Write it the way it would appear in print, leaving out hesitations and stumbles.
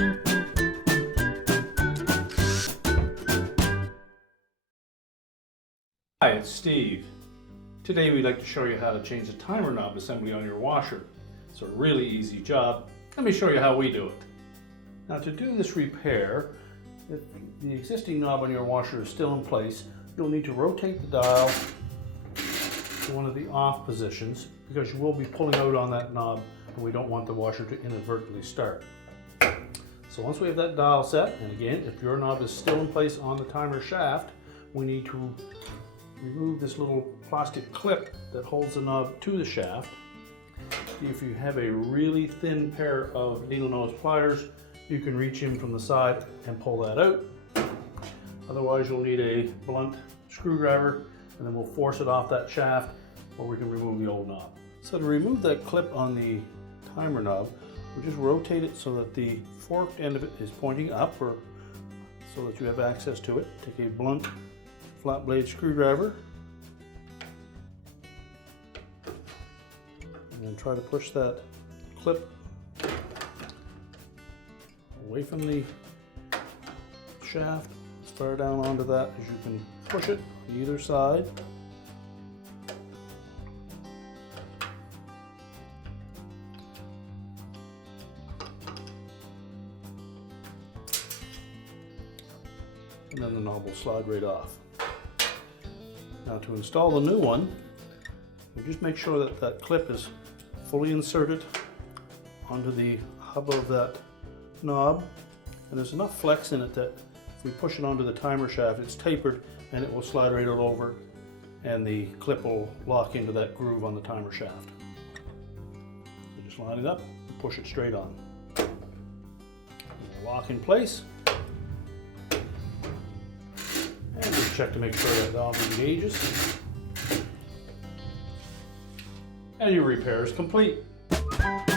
Hi, it's Steve. Today we'd like to show you how to change the timer knob assembly on your washer. It's a really easy job. Let me show you how we do it. Now to do this repair, if the existing knob on your washer is still in place, you'll need to rotate the dial to one of the off positions because you will be pulling out on that knob and we don't want the washer to inadvertently start. So once we have that dial set, and again, if your knob is still in place on the timer shaft, we need to remove this little plastic clip that holds the knob to the shaft. If you have a really thin pair of needle nose pliers, you can reach in from the side and pull that out. Otherwise, you'll need a blunt screwdriver, and then we'll force it off that shaft or we can remove the old knob. So to remove that clip on the timer knob, we'll just rotate it so that the forked end of it is pointing up, or so that you have access to it. Take a blunt flat blade screwdriver and then try to push that clip away from the shaft, as far down onto that as you can push it on either side. And then the knob will slide right off. Now to install the new one, you just make sure that that clip is fully inserted onto the hub of that knob, and there's enough flex in it that if we push it onto the timer shaft, it's tapered and it will slide right all over, and the clip will lock into that groove on the timer shaft. So just line it up and push it straight on. Lock in place. And just check to make sure that valve engages. And your repair is complete.